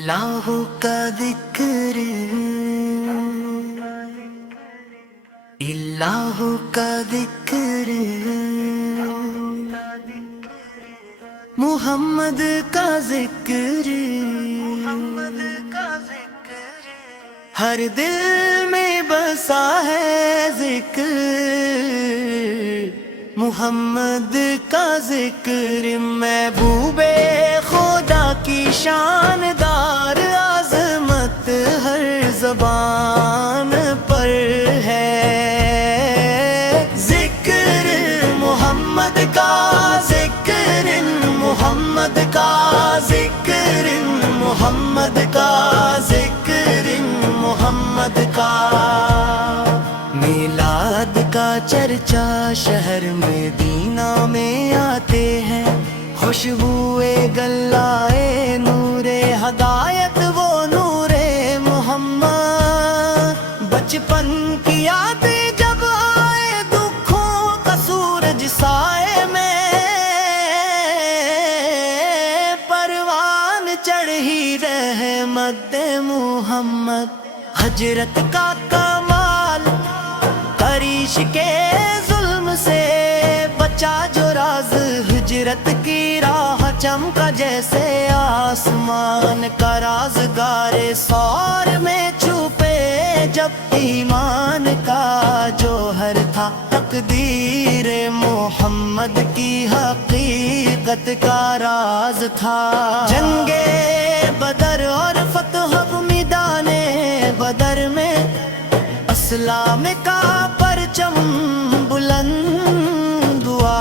اللہ کا ذکر، اللہ کا ذکر، محمد کا ذکر، ہر دل میں بسا ہے ذکر، محمد کا ذکر، محبوب خدا کی شاندار عظمت ہر زبان پر ہے، ذکر محمد کا ذکر، محمد کا ذکر، محمد کا ذکر، محمد کا میلاد کا چرچا شہر مدینہ میں آتے ہیں، خوشبوئے گلائے نور ہدایت وہ نور محمد، بچپن کی یادیں جب آئے دکھوں کا سورج سائے میں، پروان چڑھ ہی رحمت محمد، ہجرت کا کمال عریش کے ظلم سے بچا جو راز ہجرت کی راہ چمکا جیسے آسمان کا رازگار سور میں چھپے جب ایمان کا جوہر تھا، تقدیر محمد کی حقیقت کا راز تھا، جنگ بدر اور فتح میدان بدر میں اسلام کا پرچم بلند ہوا،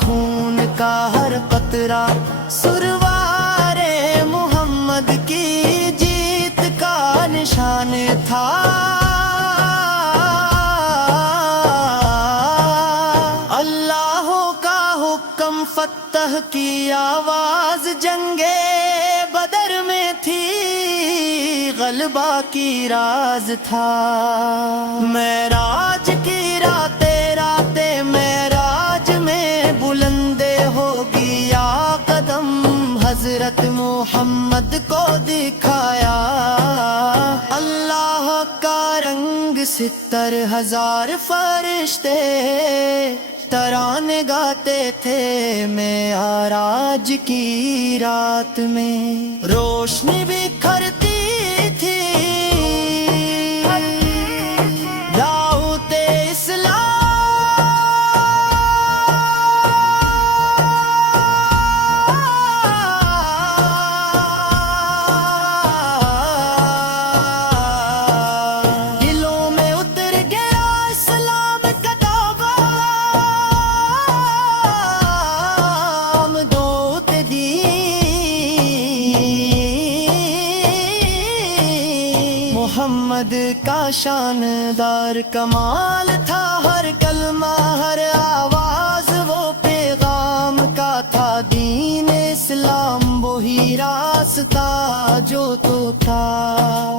خون کا ہر قطرہ سروار محمد کی جیت کا نشان تھا، اللہ کا حکم فتح کی آواز جنگ بدر میں تھی، غلبہ کی راز تھا، معراج کی راتیں راتیں معراج میں بلندے ہوگی یا قدم حضرت محمد کو دکھایا، اللہ کا رنگ 70,000 فرشتے ترانے گاتے تھے معراج کی رات میں، روشنی بکھرتی تھی دعوت اسلام، دلوں میں اتر گیا اسلام کا پیغام، دوت دی محمد کا شاندار کمال تھا، ہر کلمہ ہر آواز وہ پیغام کا تھا، دین اسلام وہی راستہ جو تو تھا،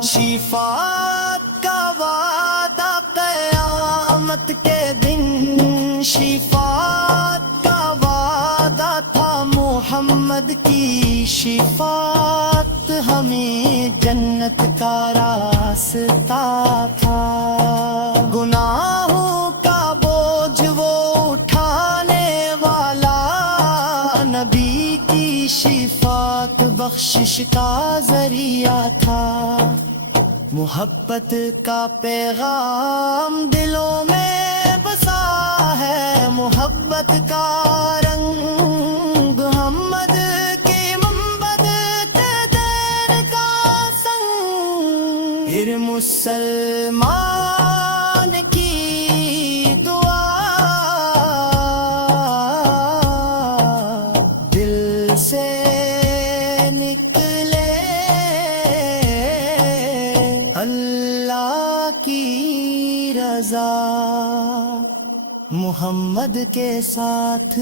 شفاعت کا وعدہ قیامت کے دن، شفاعت کا وعدہ تھا، محمد کی شفاعت ہمیں جنت کا راستہ تھا، گناہوں کا بوجھ وہ اٹھانے والا، نبی کی شفاعت بخشش کا ذریعہ تھا، محبت کا پیغام دلوں میں بسا ہے، محبت کا رنگ محمد کی منبت کے دیر کا سنگ، پھر مسلمان کی دعا دل سے نکلے، اللہ کی رضا محمد کے ساتھ